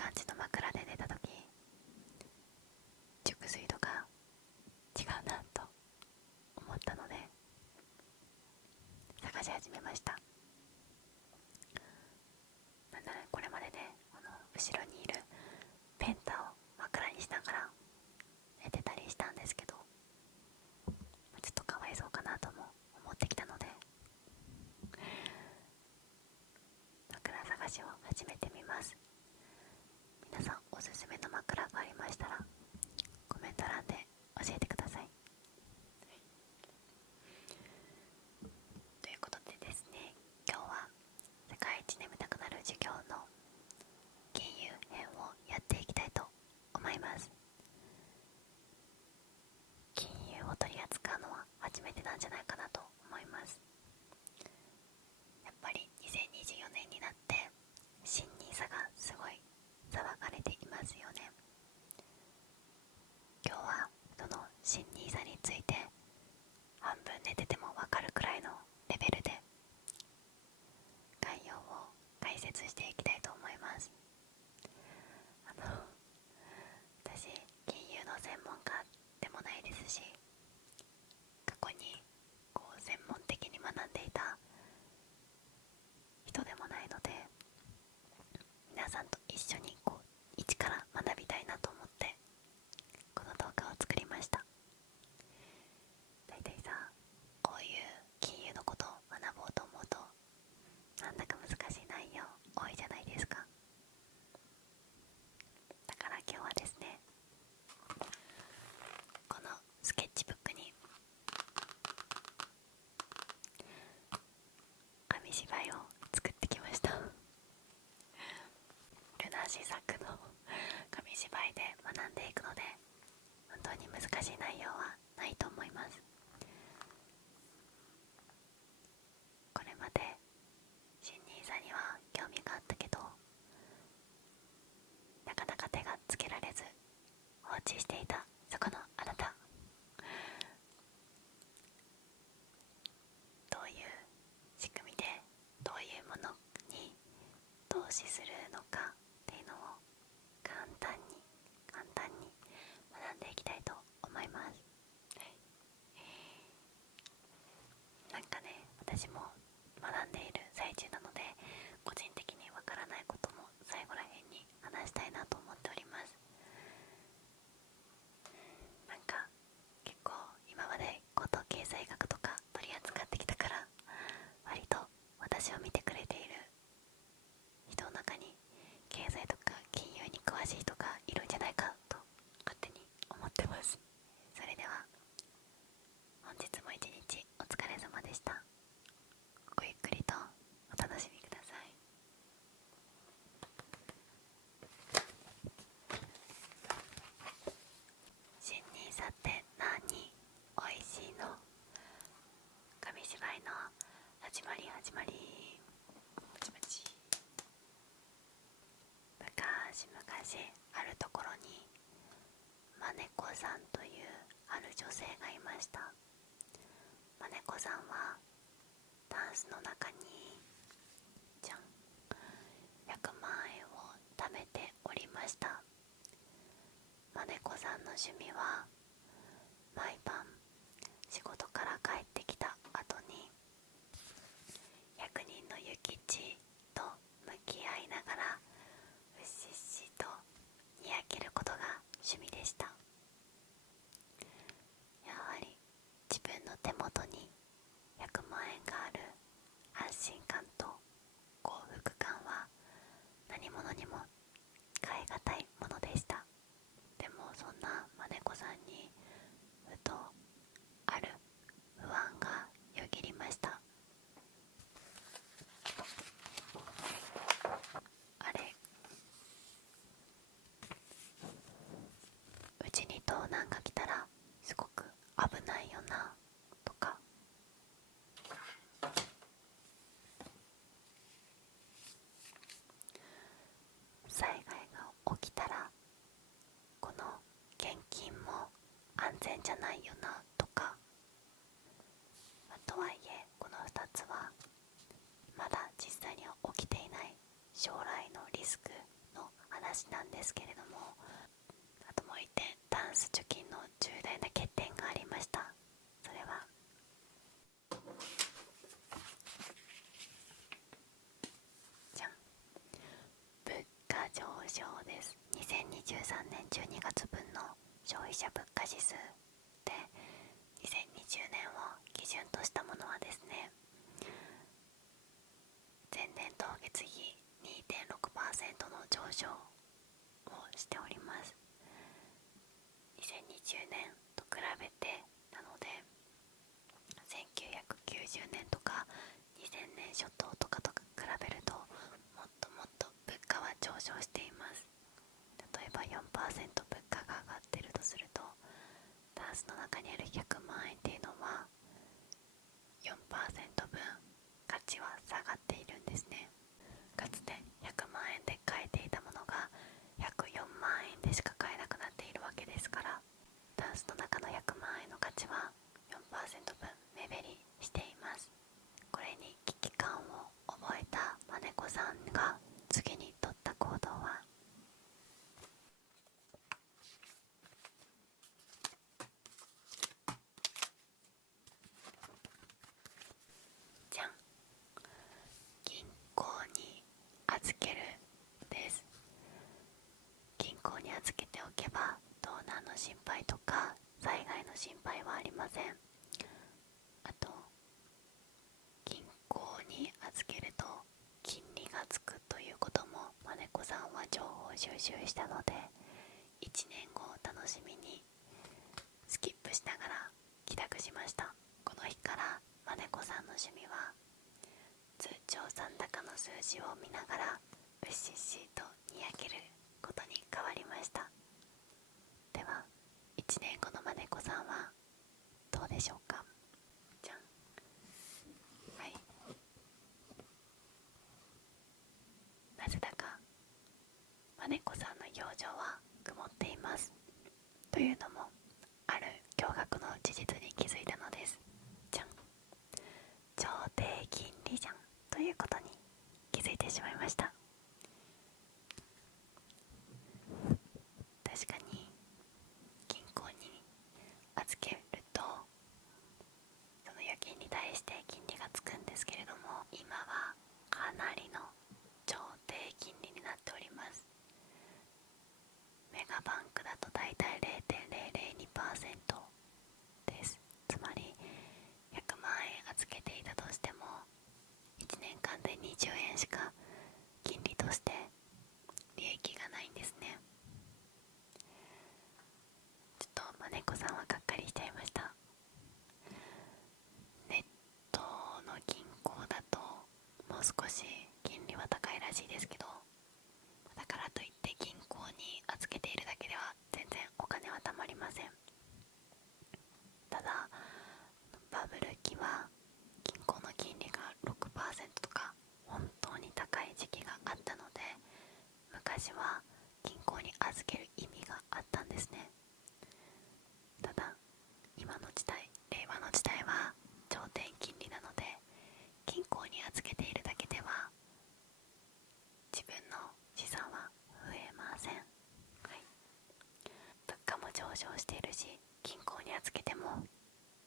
感じの枕で寝た時、熟睡度が違うなと思ったので探し始めました。なんだね、これまでね、後ろにいるペンタを枕にしながら寝てたりしたんですけど、ちょっとかわいそうかなとも思ってきたので、枕探しを始めてみます。皆さんおすすめの枕がありましたらコメント欄で教えてください。ということでですね、今日は世界一眠たくなる授業の金融編をやっていきたいと思います。金融を取り扱うのは初めてなんじゃないかなと思います。やっぱり2024年になって新ニーサがすごい騒がれていますよね。今日はその新ニーサについて半分寝ててもわかるくらいのレベルで概要を解説していきたいと思います。私金融の専門家でもないですし、過去に専門的に学んでいた人でもないので、皆さんと一緒に一から学びたいなと思ってこの動画を作りました。だいたいさ、こういう金融のことを学ぼうと思うとなんだか難しい内容多いじゃないですか。だから今日はですね、このスケッチブックに紙芝居を作ってきました。ルナシ作の紙芝居で学んでいくので、本当に難しい内容はないと思います。これまで新ニーサには興味があったけど、なかなか手がつけられず放置していたそこのあなた、どういう仕組みでどういうものに投資するのかっていうのを簡単に学んでいきたいと思います。なんかね、私も学んでいる最中なので、個人的にわからないことも最後らへんに話したいなと思っております。なんか結構今まで経済学とか取り扱ってきたから、割と私を見てくれている人の中に経済とか金融に詳しい人がいるんじゃないかと勝手に思ってます。それでは本日も一日お疲れ様でした。ごゆっくりとお楽しみください。新ニーサって何？おいしいの？紙芝居の始まり。昔々あるところにマネコさんというある女性がいました。マネコさんはタンスの中に100万円を貯めておりました。マネコさんの趣味は毎晩仕事から帰ってきた後に100人の諭吉と向き合いながらうしっしとにやけることが趣味でした。やはり自分の手元に100万円がある安心感と幸福感は何物にも代え難いものでした。でもそんなマネコさんにふとある不安がよぎりました。あれ、うちに盗難が来たらすごく危ないよなとか、災害が起きたらこの現金も安全じゃないよなとか、とはいえこの2つはまだ実際には起きていない将来のリスクの話話なんですけれども、あともう一点、ダンス貯金の重大な欠点がありました。それはじゃん、物価上昇です。2023年12月分の消費者物価指数で、2020年を基準としたものはですね、前年同月比 2.6% の上昇をしております。2020年と比べてなので、1990年とか2000年初頭とかと比べるともっともっと物価は上昇しています。例えば 4% 物価が上がってるとすると、タンスの中にある100万円っていうのは 4% 分価値は下がっているんですね。かつて100万円で買えていたものが104万円でしか買えなくなっているわけですから、タンスの中の100万円の価値は 4% 分目減りしています。これに危機感を覚えたマネコさんが次に取った行動は、じゃん、銀行に預けるです。銀行に預けておけば盗難の心配とか災害の心配はありません。あと、銀行に預けると金利がつくということもマネコさんは情報収集したので、1年後を楽しみにスキップしながら帰宅しました。この日からマネコさんの趣味は通帳残高の数字を見ながらうっしっしとにやけることに変わりました。では1年後のマネコさんはどうでしょうか。じゃん、はい、なぜだかマネコさんの表情は曇っています。というのも、ある驚愕の事実に気づいたのです。じゃん、超低金利じゃんということに気づいてしまいました。確かに銀行に預けるとその預金に対して金利がつくんですけれども、今はかなりの超低金利になっております。メガバンクだとだいたい 0.002% です。つまり100万円預けていたとしても1年間で20円しか金利として利益がないんですね。ちょっとマネコさんはがっかりしちゃいました。ネットの銀行だともう少し金利は高いらしいですけど、だからといって銀行に預けているだけでは全然お金は貯まりません。ただバブル期は銀行の金利が 6% とか本当に高い時期があったので、昔は銀行に預ける意味があったんですね。ただ今の時代、令和の時代は超低金利なので、銀行に預けているだけでは自分の資産は増えません。はい、物価も上昇しているし、銀行に預けても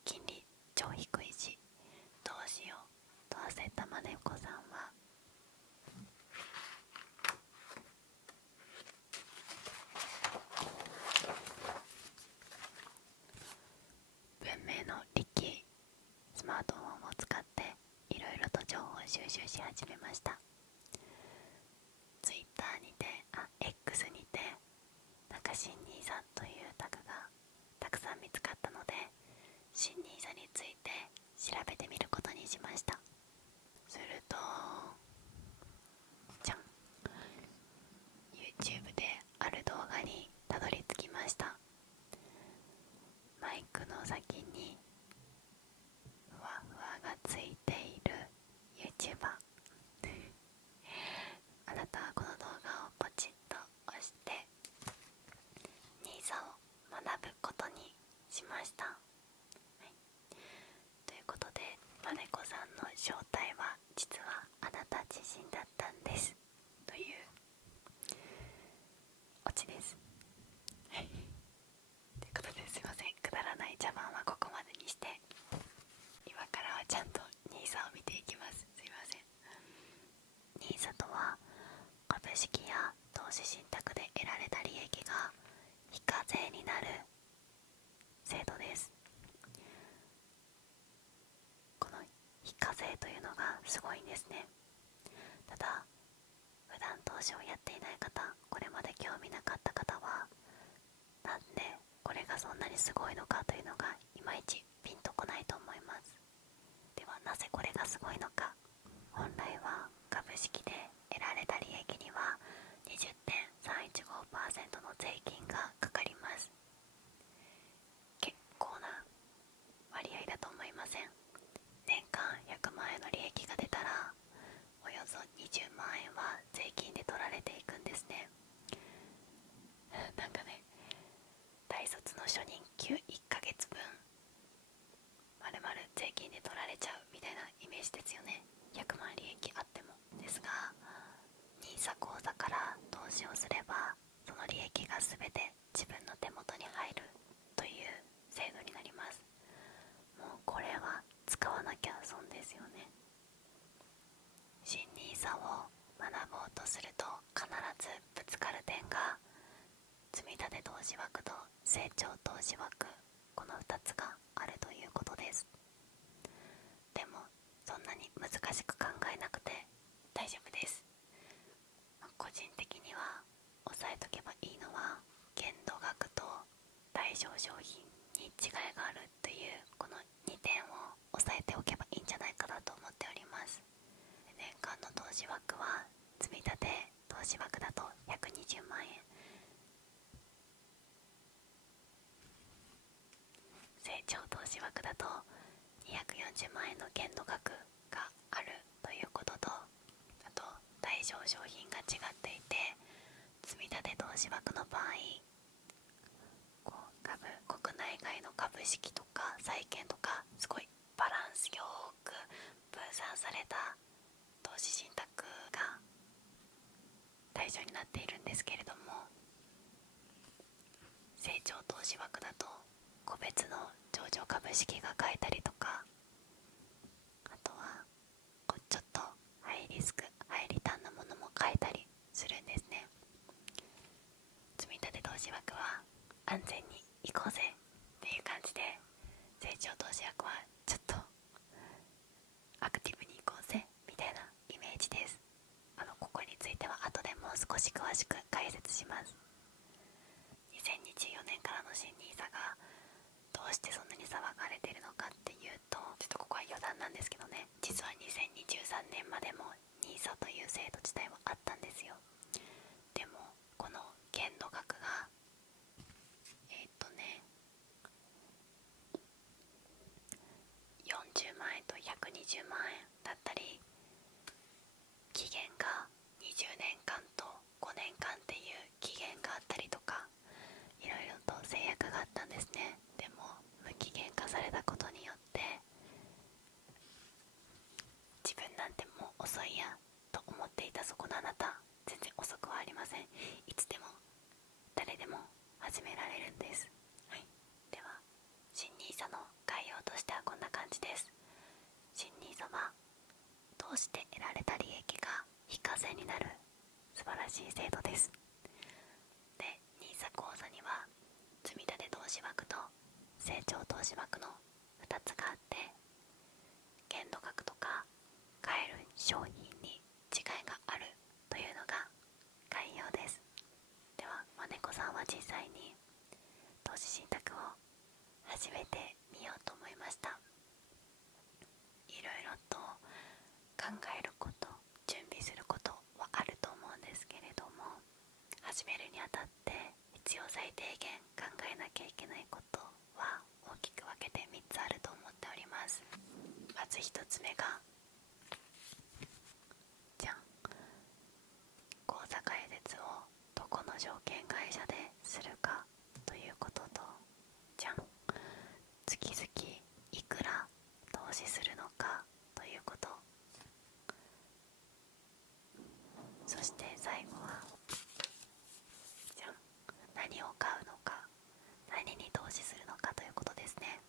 金利超低いし、どうしようと焦ったマネコさんは、文明の利器スマートフォンを使っていろいろと情報収集し始めました。Twitter にてX にて新NISAというタグがたくさん見つかったので、新NISAについて調べてみることにしました。するとじゃん、 YouTube である動画にたどり着きました。マイクの先にふわふわがついている YouTuber あなたはこの動画をポチッと押してNISAを学ぶことにしました。はい、ということでマネコさんの資信託で得られた利益が非課税になる制度です。この非課税というのがすごいんですね。ただ普段投資をやっていない方、これまで興味なかった方は、なんでこれがそんなにすごいのかというのがいまいちピンとこないと思います。ではなぜこれがすごいのか。本来は株式で得られた利益には 20.315% の税金がかかります。結構な割合だと思いません？年間100万円の利益が出たらおよそ20万円は税金で取られていくんですね。なんかね、大卒の初任給1ヶ月分まるまる税金で取られちゃうみたいなイメージですよね。100万利益あっても。ですが NISA 口座から投資をすればその利益が全て自分の手元に入るという制度になります。もうこれは使わなきゃ損ですよね。新 NISA を学ぼうとすると必ずぶつかる点が積立投資枠と成長投資枠、この2つがあるということです。でもそんなに難しく考えなくて大丈夫です。個人的には押さえとけばいいのは限度額と対象商品に違いがあるというこの2点を押さえておけばいいんじゃないかなと思っております。年間の投資枠は積立投資枠だと120万円、成長投資枠だと240万円の限度額があるということと、あと対象商品が違っていて、積立投資枠の場合国内外の株式とか債券とかすごいバランスよく分散された投資信託が対象になっているんですけれども、成長投資枠だと個別の上場株式が買えたりとか、あとはちょっとハイリスクハイリターンなものも買えたりするんですね。積立投資枠は安全に行こうぜっていう感じで、成長投資枠はちょっとアクティブに行こうぜみたいなイメージです。ここについては後でもう少し詳しく解説します。2024年からの新 NISA がどうしてそんなに騒がれているのかっていうと、ちょっとここは余談なんですけどね、実は2023年までも NISA という制度自体はあったんですよ。でもこの限度額が40万円と120万円だったり、期限が20年間と5年間っていう期限があったりとか、いろいろと制約があったんですね。でも無期限化されたことによって自分なんてもう遅いやと思っていたそこのあなた、全然遅くはありません。いつでも誰でも始められるんです。はい、では新 NISA の概要としてはこんな感じです。新 NISA は投資で得られた利益が非課税になる素晴らしい制度です。で NISA 口座には積立投資枠と成長投資枠の2つがあって、限度額とか買える商品に違いがあるというのが概要です。ではまねこさんは実際に投資信託を始めてみようと思いました。いろいろと考えること、準備することはあると思うんですけれども、始めるにあたって必要最低限考えなきゃいけないことは大きく分けて3つあると思っております。まず1つ目がじゃん、口座開設をどこの証券会社でするかということと、じゃん、月々いくら投資するのかということ、そして最後はじゃん、何を買うのか、何に投資するのかということですね。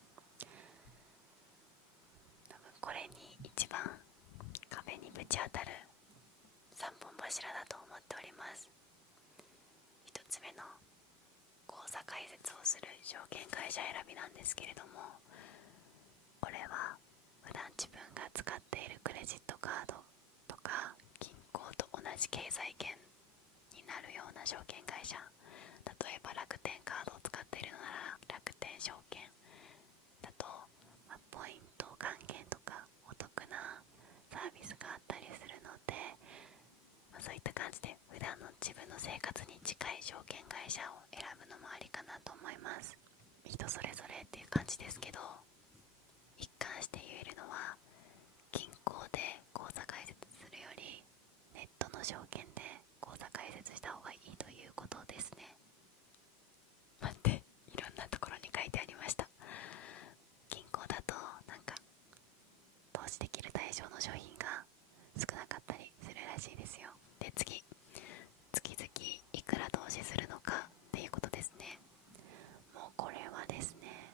多分これに一番壁にぶち当たる3本柱だと思っております。する証券会社選びなんですけれども、これは普段自分が使っているクレジットカードとか銀行と同じ経済圏になるような証券会社、例えば楽天カードを使っているなら楽天証券だと、ポイント還元とかお得なサービスがあったりするので、そういった感じで普段の自分の生活に近い証券会社を選ぶのもありかなと思います。人それぞれっていう感じですけど、一貫して言えるのは、銀行で口座開設するよりネットの証券で口座開設した方がいいということですね。待って、いろんなところに書いてありました。銀行だとなんか投資できる対象の商品が少なかったりするらしいですよ。で、月々いくら投資するのかっていうことですね。もうこれはですね、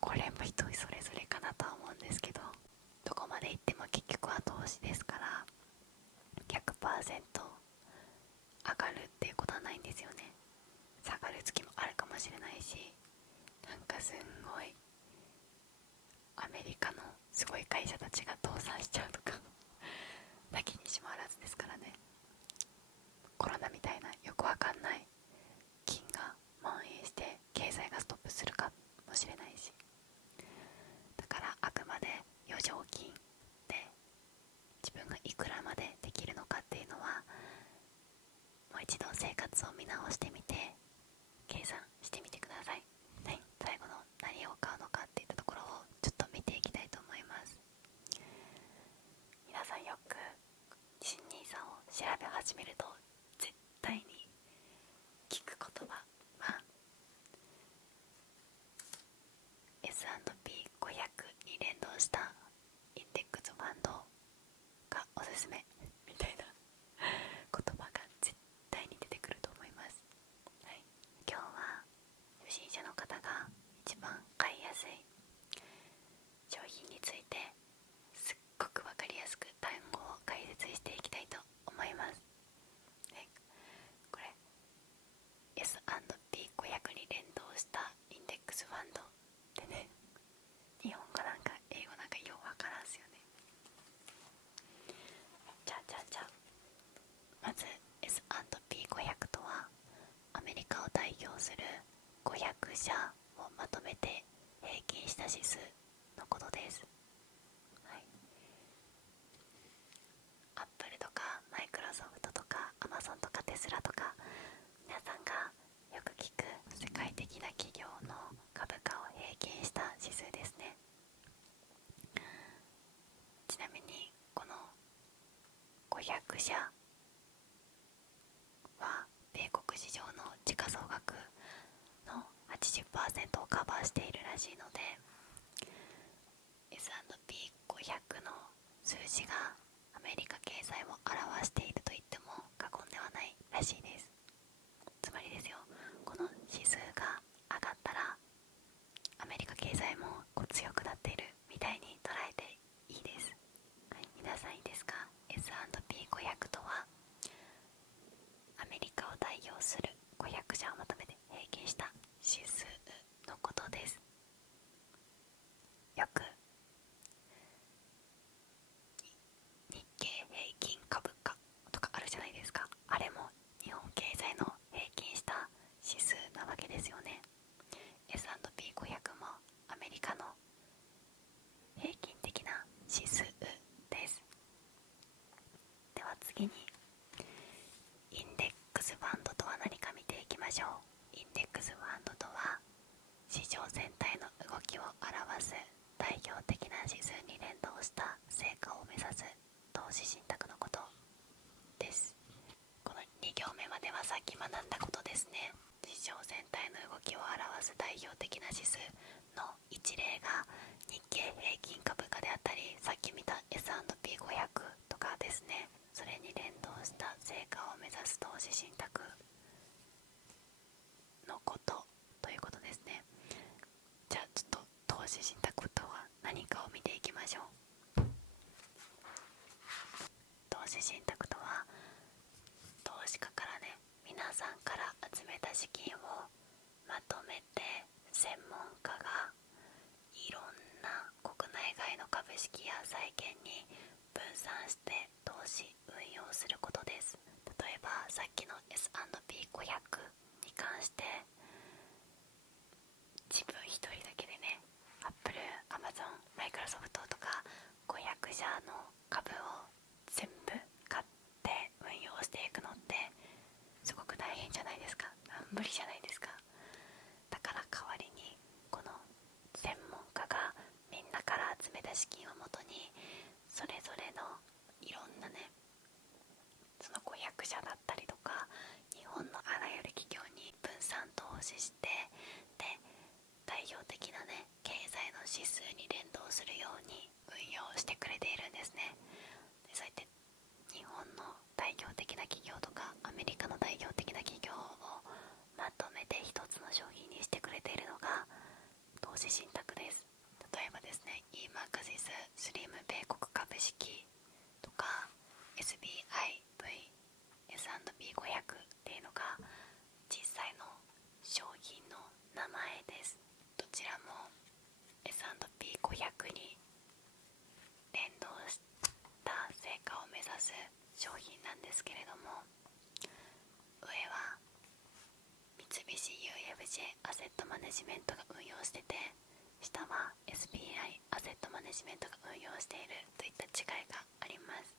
これも人それぞれかなとは思うんですけど、どこまで行っても結局は投資ですから 100% 上がるっていうことはないんですよね。下がる月もあるかもしれないし、なんかすんごいアメリカのすごい会社たちが倒産しちゃうとかだけにしもあらずですからね。コロナみたいなよくわかんない菌が蔓延して経済がストップするかもしれないし、だからあくまで余剰金で自分がいくらまでできるのかっていうのは、もう一度生活を見直してみて計算してみてください。はい、最後の何を買うのかっていったところをちょっと見ていきたいと思います。皆さんよく新ニーサを調べ始めると絶対に聞く言葉は S&P500 に連動したインデックスファンドがおすすめみたいな言葉が絶対に出てくると思います。はい、今日は初心者の方が一番買いやすい商品についてすっごくわかりやすく単語を解説していきたいと思います。はい、これ S&P500 に連動したインデックスファンドってね、日本語なんか英語なんかようわからんすよね。じゃあまず S&P500 とはアメリカを代表する500社をまとめて平均した指数のことです。はい、アップルとかマイクロソフトとかアマゾンとかテスラとか、皆さんがよく聞く世界的な企業の株価を平均した指数ですね。ちなみにこの500社は米国市場の時価総額の 80% をカバーしているらしいので、 S&P500 の数字がアメリカ経済を表していると言っても過言ではないらしいです。つまりですよ、この指数が上がったらアメリカ経済も強くなっているみたいに捉えていいです。はい、皆さんいいですか？ S&P500 とはアメリカを代表する500社をまとめて平均した指数のことです。よく日経平均株価とかあるじゃないですか。あれも日本経済の平均した指数なわけですよね。 S&P500 もアメリカの平均的な指数です。では次にインデックスファンドとは何か見ていきましょう。インデックスファンドとは市場全体の動きを表す代表的な指数に連動した成果を目指す投資信託のことです。この2行目まではさっき学んだことですね。市場全体の動きを表す代表的な指数の一例が日経平均株価であったり、さっき見た S&P500 とかですね。それに連動した成果を目指す投資信託のことということですね。じゃあちょっと投資信託とは何かを見ていきましょう。投資信託とは投資家からね、皆さんから集めめた資金をまとめて専門家がいろんな国内外の株式や債券に分散して投資運用することです。例えばさっきの S&P500 に関して自分一人だけでね、アップル、アマゾン、マイクロソフトとか500社の株を全部買って運用していくのってすごく大変じゃないですか。無理じゃないですか。だから代わりにこの専門家がみんなから集めた資金をもとにそれぞれのいろんなね、その500社だったりとか日本のあらゆる企業に分散投資して、で代表的なね経済の指数に連動するように運用してくれているんですね。でそうやって日本の代表的な企業とかアメリカの代表的な企業をまとめて一つの商品にしてくれているのが投資信託です。例えばですね、 eMAXIS スリム米国株式とか SBIV S&P500 っていうのが実際の商品の名前です。どちらも S&P500 に連動した成果を目指す商品なんですけれども、上は三菱 UFJ アセットマネジメントが運用してて、下は SBI アセットマネジメントが運用しているといった違いがあります。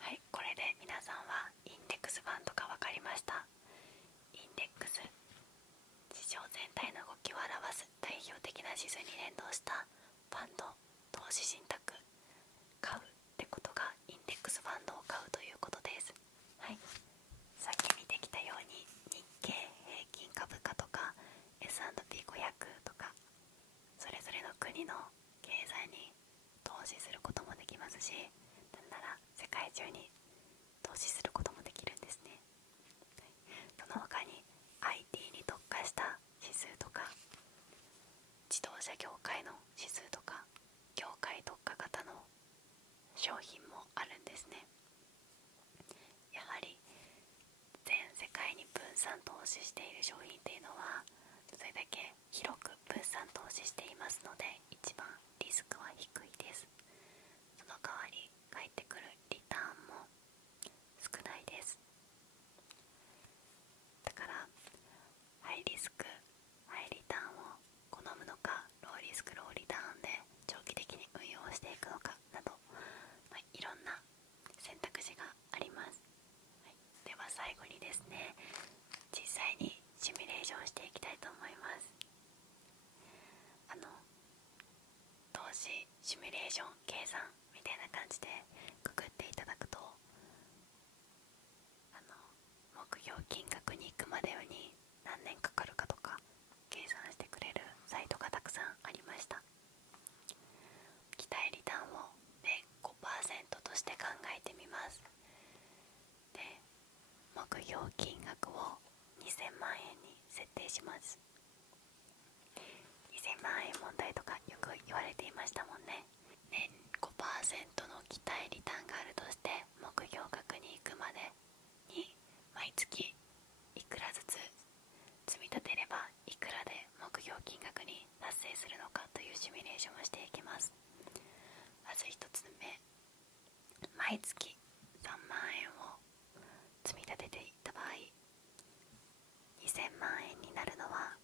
はい、これで皆さんはインデックスファンドが分かりました。インデックス、市場全体の動きを表す代表的な指数に連動したファンド、投資信託、買うってことがインデックスファンドを買うということです。はい、さっき見てきたように日経平均株価とか S&P500 とかそれぞれの国の経済に投資することもできますし、なんなら世界中に投資することもできるんですね。その他に IT に特化した指数とか自動車業界の指数とか業界特化型の商品もあるんですね。やはり全世界に分散投資している商品っていうのはそれだけ広く分散投資していますので一番リスクは低いです。その代わり返ってくるリターンも少ないです。だからハイリスクハイリターンを好むのか、ローリスクローリターンで長期的に運用していくのかなど、いろんな選択肢があります。はい、では最後にですね、実際にシミュレーションしていきたいと思います。投資シミュレーション計算みたいな感じでくくっていただくと、目標金額に行くまでに何年かかるかとか計算してくれるサイトがたくさんありました。期待リターンを 5% として考えてみます。で、目標金額を2000万円に設定します。2000万円問題とかよく言われていましたもんね。年 5% の期待リターンがあるとして目標額に行くまでに毎月いくらずつ積み立てればいくらで目標金額に達成するのかというシミュレーションをしていきます。まず1つ目、毎月3万円を積み立てていった場合2000万円になるのは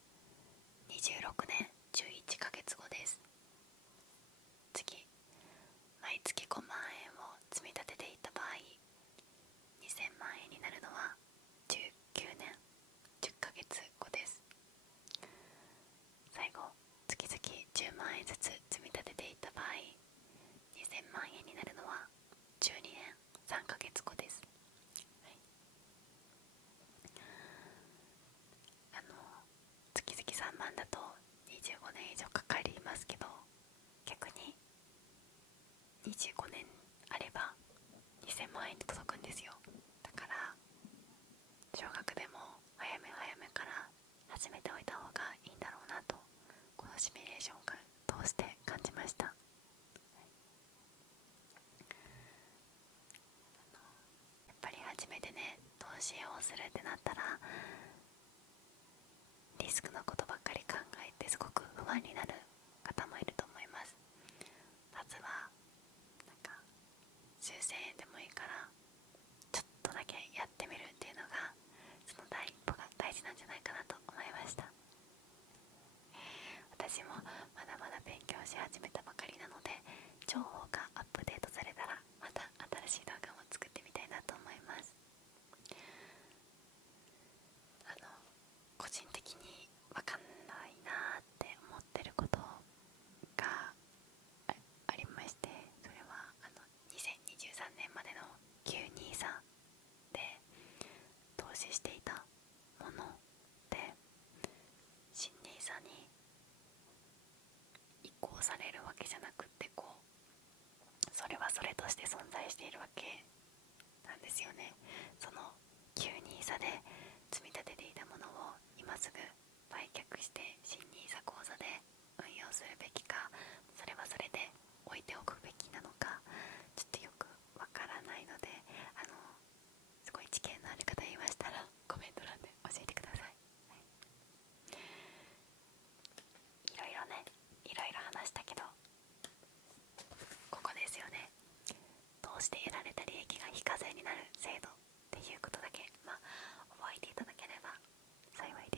26年11ヶ月後です。次、毎月5万円を積み立てていった場合2000万円になるのは19年10ヶ月後です。最後、月々10万円ずつ積み立てていった場合2000万円になるのは12年3ヶ月後です。はい、月々3万だと25年以上かかりますけど、逆に25年あれば2000万円に届くんですよ。だから少額でも早め早めから始めておいた方がいいんだろうなと、このシミュレーションを通して感じました。やっぱり初めてね投支援をするってなったらリスクのことばっかり考えてすごく不安になる方もいると思います。まずはなんか数千円でもいいからちょっとだけやってみるっていうのがその第一歩が大事なんじゃないかなと思いました。私もまだまだ勉強し始めたばかりなので情報がアップデートされたらまた新しい動画も作ってみたいなと思います。個人的に分かんないなって思ってることがありまして、それは2023年までの旧 NISA で投資していたもので新 NISA に移行されるわけじゃなくってそれはそれとして存在しているわけなんですよね。その旧 NISA で積み立てていたものを今すぐ売却して新 NISA 口座で運用するべきか、それはそれで置いておくべきなのかちょっとよくわからないので、すごい知見のある方いましたらコメント欄で教えてください。いろいろね、いろいろ話したけどここですよね。投資で得られた利益が非課税になる制度っていうことだけ、覚えていただければ幸いです。